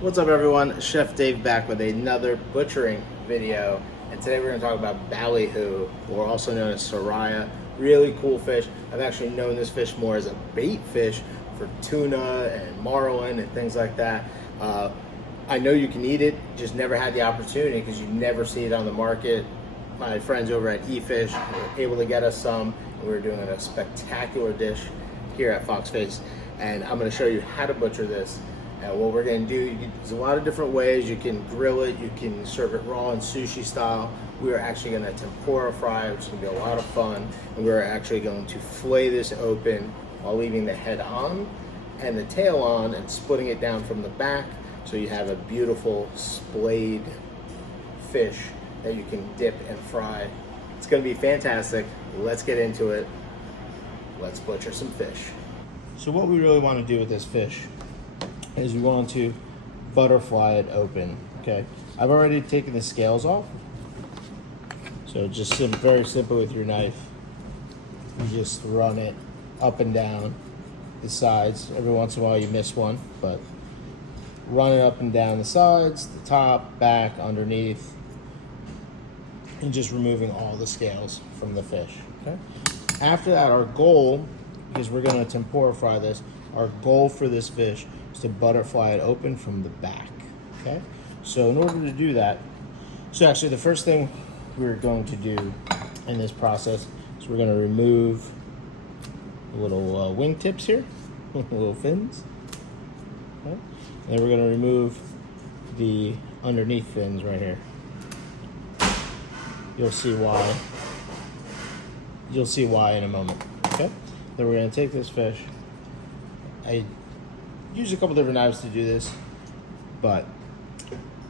What's up everyone? Chef Dave back with another butchering video, and today we're going to talk about Ballyhoo, or also known as Sayori. Really cool fish. I've actually known this fish more as a bait fish for tuna and marlin and things like that. I know you can eat it, just never had the opportunity because you never see it on the market. My friends over at eFish were able to get us some, and we were doing a spectacular dish here at Fox Face, and I'm going to show you how to butcher this. And what we're going to do, there's a lot of different ways. You can grill it, you can serve it raw and sushi style. We are actually going to tempura fry, which is going to be a lot of fun. And we're actually going to fillet this open while leaving the head on and the tail on and splitting it down from the back, so you have a beautiful splayed fish that you can dip and fry. It's going to be fantastic. Let's get into it. Let's butcher some fish. So what we really want to do with this fish is we want to butterfly it open, okay? I've already taken the scales off. So just very simple with your knife. You just run it up and down the sides. Every once in a while you miss one, but run it up and down the sides, the top, back, underneath, and just removing all the scales from the fish, okay? After that, our goal, because we're gonna tempura fry this, our goal for this fish is to butterfly it open from the back, okay? So in order to do that, so actually the first thing we're going to do in this process is we're gonna remove the little wing tips here, little fins, okay? And then we're gonna remove the underneath fins right here. You'll see why. You'll see why in a moment, okay? Then we're gonna take this fish. I use a couple different knives to do this, but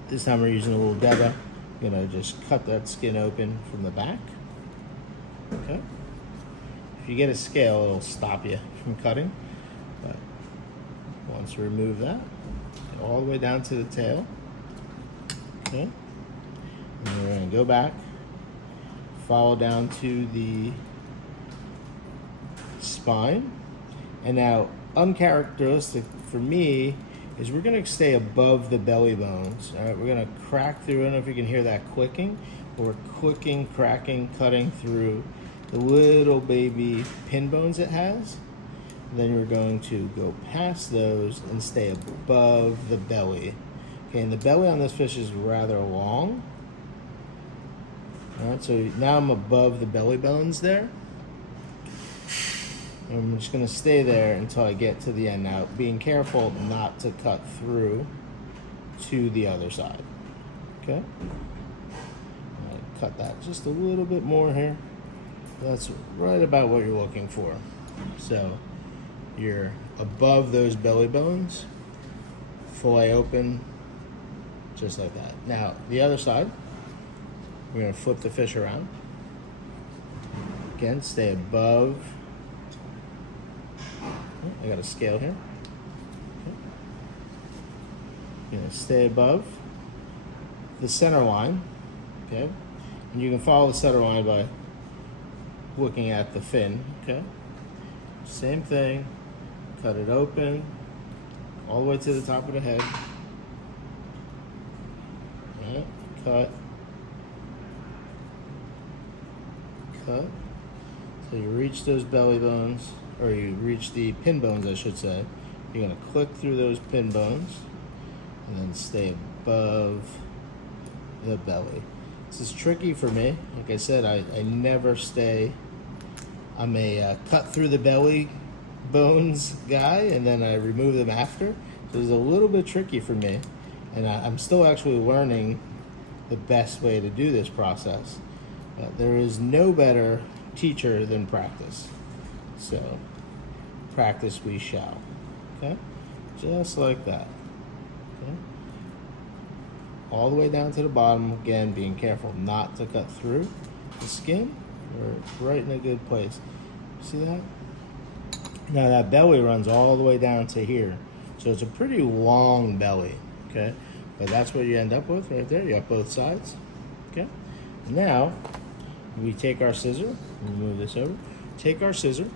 this time we're using a little Deba. I'm gonna just cut that skin open from the back, okay? If you get a scale, it'll stop you from cutting, but once you remove that, all the way down to the tail, okay? And then we're gonna go back, follow down to the spine, and now uncharacteristic for me is we're going to stay above the belly bones. All right, we're going to crack through. I don't know if you can hear that clicking, but we're clicking, cracking, cutting through the little baby pin bones it has. And then we're going to go past those and stay above the belly. Okay, and the belly on this fish is rather long. All right, so now I'm above the belly bones there. And I'm just gonna stay there until I get to the end. Now, being careful not to cut through to the other side, okay? Cut that just a little bit more here. That's right about what you're looking for. So you're above those belly bones, fillet open, just like that. Now, the other side, we're gonna flip the fish around. Again, stay above. I got a scale here. Okay. Gonna stay above the center line, okay? And you can follow the center line by looking at the fin, okay? Same thing, cut it open, all the way to the top of the head. Right. Cut. Cut. So you reach those belly bones, or you reach the pin bones, I should say. You're gonna click through those pin bones and then stay above the belly. This is tricky for me. Like I said, I never stay. I'm a cut through the belly bones guy, and then I remove them after. So it's a little bit tricky for me, and I'm still actually learning the best way to do this process. There is no better teacher than practice. So, practice we shall, okay? Just like that, okay? All the way down to the bottom, again, being careful not to cut through the skin. We're right in a good place. See that? Now that belly runs all the way down to here. So it's a pretty long belly, okay? But that's what you end up with right there. You have both sides, okay? Now, we take our scissor, move this over, take our scissor,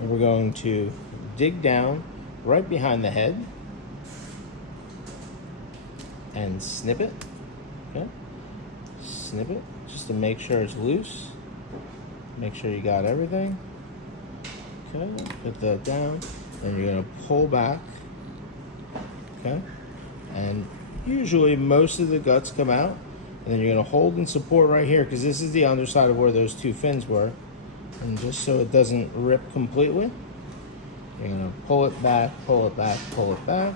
and we're going to dig down right behind the head, and snip it. Okay, snip it just to make sure it's loose. Make sure you got everything. Okay, put that down. Then you're gonna pull back. Okay, and usually most of the guts come out. And then you're gonna hold and support right here because this is the underside of where those two fins were. And just so it doesn't rip completely, you're gonna pull it back, pull it back, pull it back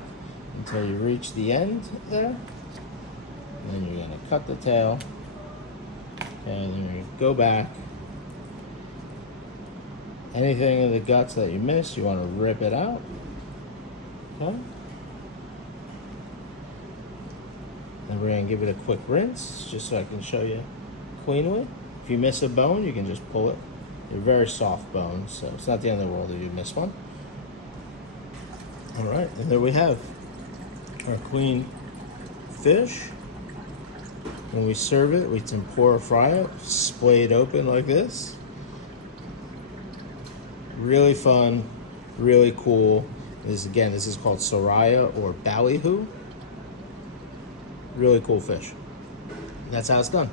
until you reach the end there. And then you're gonna cut the tail. And then you're gonna go back. Anything in the guts that you missed, you wanna rip it out. Okay. Then we're gonna give it a quick rinse, just so I can show you cleanly. If you miss a bone, you can just pull it. They're very soft bones, so it's not the end of the world if you miss one. All right, and there we have our clean fish. When we serve it, we tempura fry it, splay it open like this. Really fun, really cool. This is called Soraya or Ballyhoo. Really cool fish. That's how it's done.